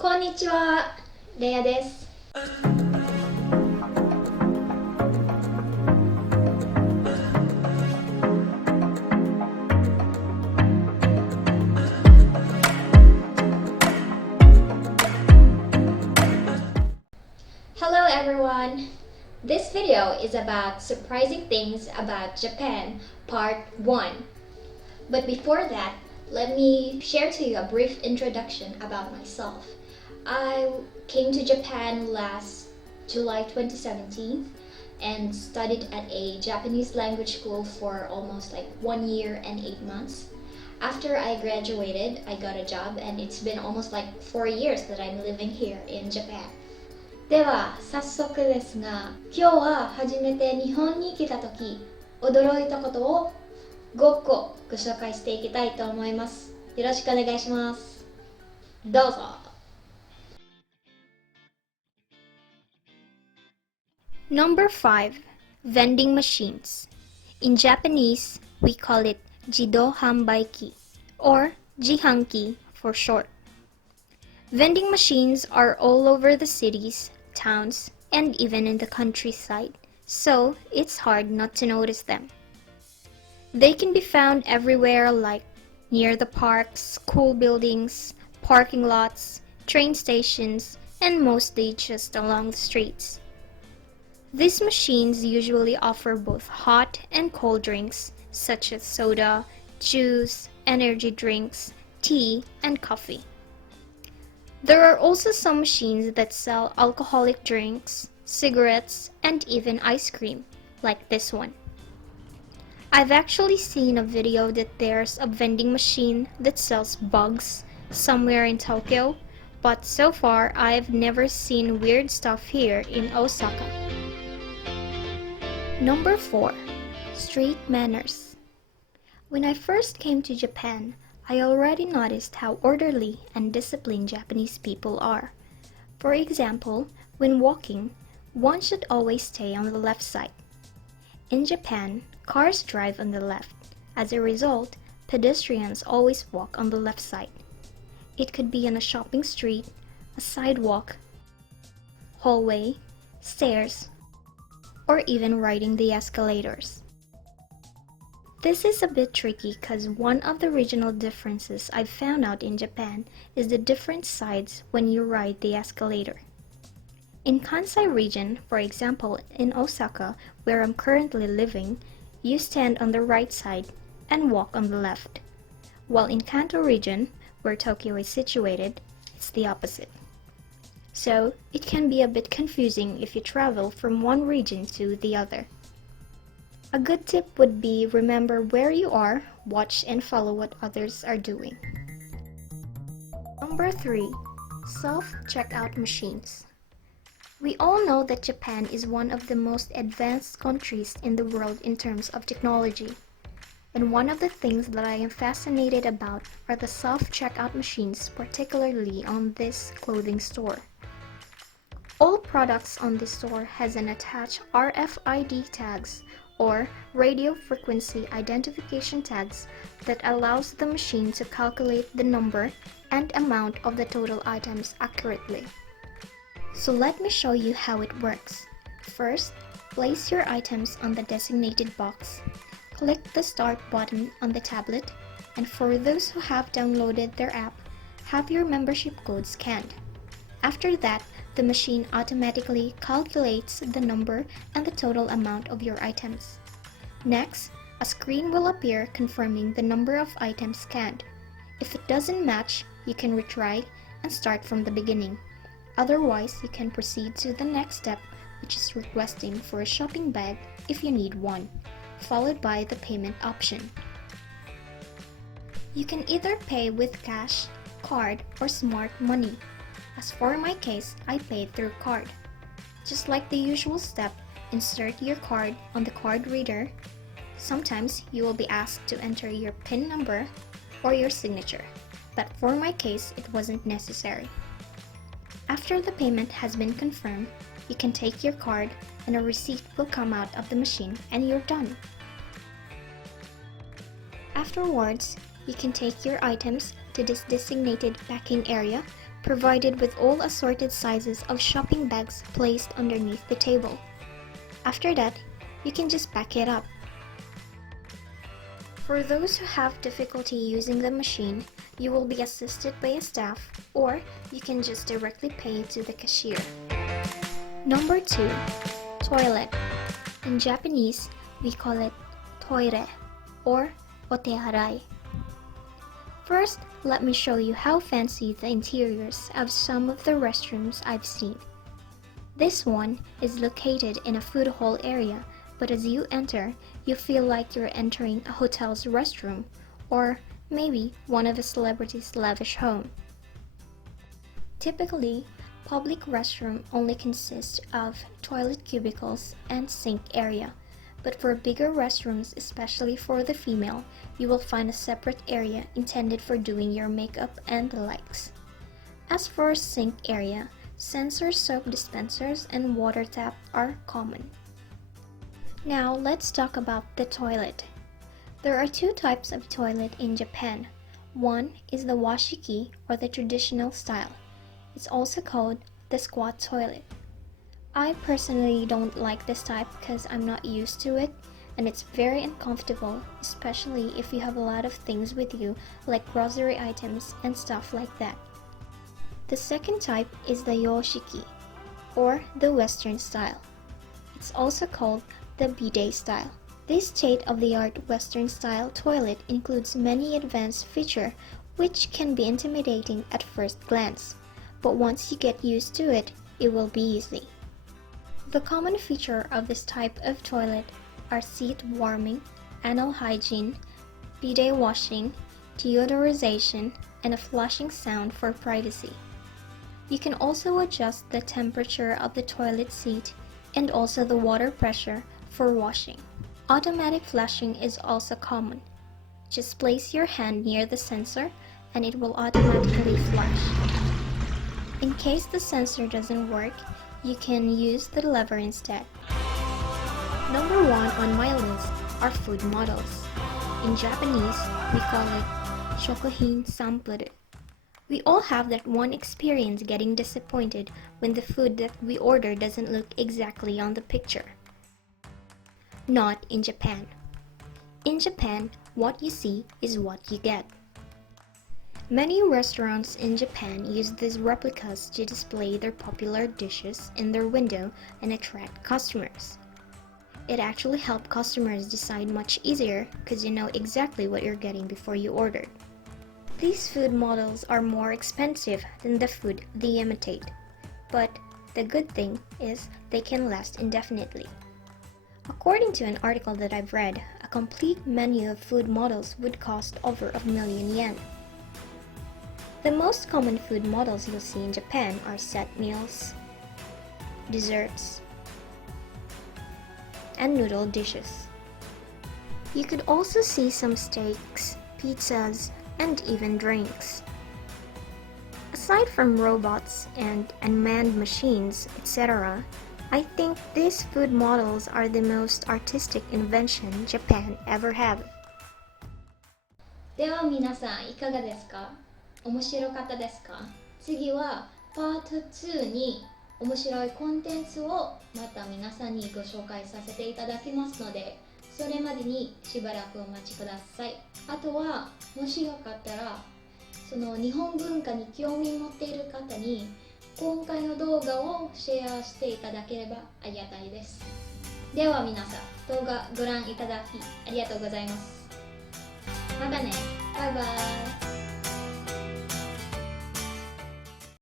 こんにちは、レイヤです。Hello everyone! This video is about surprising things about Japan, part 1. But before that, let me share to you a brief introduction about myself. I came to Japan last July 2017 and studied at a Japanese language school for almost like 1 year and 8 months. After I graduated, I got a job and it's been almost like 4 years that I'm living here in Japan. では早速ですが、今日は初めて日本に来た時驚いたことを5個ご紹介していきたいと思います。よろしくお願いします。どうぞ。Number 5. Vending machines. In Japanese, we call it Jido Hanbaiki or Jihanki for short. Vending machines are all over the cities, towns, and even in the countryside, so it's hard not to notice them. They can be found everywhere, like near the parks, school buildings, parking lots, train stations, and mostly just along the streets. These machines usually offer both hot and cold drinks, such as soda, juice, energy drinks, tea, and coffee. There are also some machines that sell alcoholic drinks, cigarettes, and even ice cream, like this one. I've actually seen a video that there's a vending machine that sells bugs somewhere in Tokyo, but so far I've never seen weird stuff here in Osaka. Number 4. Street manners. When I first came to Japan, I already noticed how orderly and disciplined Japanese people are. For example, when walking, one should always stay on the left side. In Japan, cars drive on the left. As a result, pedestrians always walk on the left side. It could be on a shopping street, a sidewalk, hallway, stairs, or even riding the escalators. This is a bit tricky because one of the regional differences I've found out in Japan is the different sides when you ride the escalator. In Kansai region, for example, in Osaka, where I'm currently living, you stand on the right side and walk on the left. While in Kanto region, where Tokyo is situated, it's the opposite. So, it can be a bit confusing if you travel from one region to the other. A good tip would be remember where you are, watch and follow what others are doing. Number 3. Self-checkout machines. We all know that Japan is one of the most advanced countries in the world in terms of technology. And one of the things that I am fascinated about are the self-checkout machines, particularly on this clothing store. All products on this store has an attached RFID tags or radio frequency identification tags that allows the machine to calculate the number and amount of the total items accurately. So let me show you how it works. First, place your items on the designated box. Click the start button on the tablet, and for those who have downloaded their app, have your membership code scanned. After that, the machine automatically calculates the number and the total amount of your items. Next, a screen will appear confirming the number of items scanned. If it doesn't match, you can retry and start from the beginning. Otherwise, you can proceed to the next step, which is requesting for a shopping bag if you need one, followed by the payment option. You can either pay with cash, card, or smart money. As for my case, I paid through card. Just like the usual step, insert your card on the card reader. Sometimes you will be asked to enter your PIN number or your signature, but for my case, it wasn't necessary. After the payment has been confirmed, you can take your card and a receipt will come out of the machine and you're done. Afterwards, you can take your items to this designated packing area, provided with all assorted sizes of shopping bags placed underneath the table. After that, you can just pack it up. For those who have difficulty using the machine, you will be assisted by a staff, or you can just directly pay to the cashier. Number 2. Toilet. In Japanese, we call it toire or otearai. First, let me show you how fancy the interiors of some of the restrooms I've seen. This one is located in a food hall area, but as you enter, you feel like you're entering a hotel's restroom, or maybe one of a celebrity's lavish home. Typically, public restroom only consists of toilet cubicles and sink area, but for bigger restrooms, especially for the female, you will find a separate area intended for doing your makeup and the likes. As for sink area, sensor soap dispensers and water tap are common. Now let's talk about the toilet. There are 2 types of toilet in Japan. One is the washiki or the traditional style. It's also called the squat toilet. I personally don't like this type because I'm not used to it, and it's very uncomfortable, especially if you have a lot of things with you like grocery items and stuff like that. The second type is the yoshiki or the Western style. It's also called the bidet style. This state-of-the-art Western style toilet includes many advanced features which can be intimidating at first glance, but once you get used to it, it will be easy. The common feature of this type of toilet are seat warming, anal hygiene, bidet washing, deodorization, and a flushing sound for privacy. You can also adjust the temperature of the toilet seat and also the water pressure for washing. Automatic flushing is also common. Just place your hand near the sensor and it will automatically flush. In case the sensor doesn't work, you can use the lever instead. Number 1 on my list are food models. In Japanese, we call it shokuhin sampuru. We all have that one experience getting disappointed when the food that we order doesn't look exactly on the picture. Not in Japan. In Japan, what you see is what you get. Many restaurants in Japan use these replicas to display their popular dishes in their window and attract customers. It actually helps customers decide much easier because you know exactly what you're getting before you ordered. These food models are more expensive than the food they imitate, but the good thing is they can last indefinitely. According to an article that I've read, a complete menu of food models would cost over 1,000,000 yen. The most common food models you'll see in Japan are set meals, desserts, and noodle dishes. You could also see some steaks, pizzas, and even drinks. Aside from robots and unmanned machines, etc., I think these food models are the most artistic invention Japan ever had. では皆さんいかがですか？面白かったですか？次はパート2に面白いコンテンツをまた皆さんにご紹介させていただきますので、それまでにしばらくお待ちください。あとはもしよかったらその日本文化に興味持っている方に今回の動画をシェアしていただければありがたいです。では皆さん動画ご覧いただきありがとうございます。またね。バイバイ。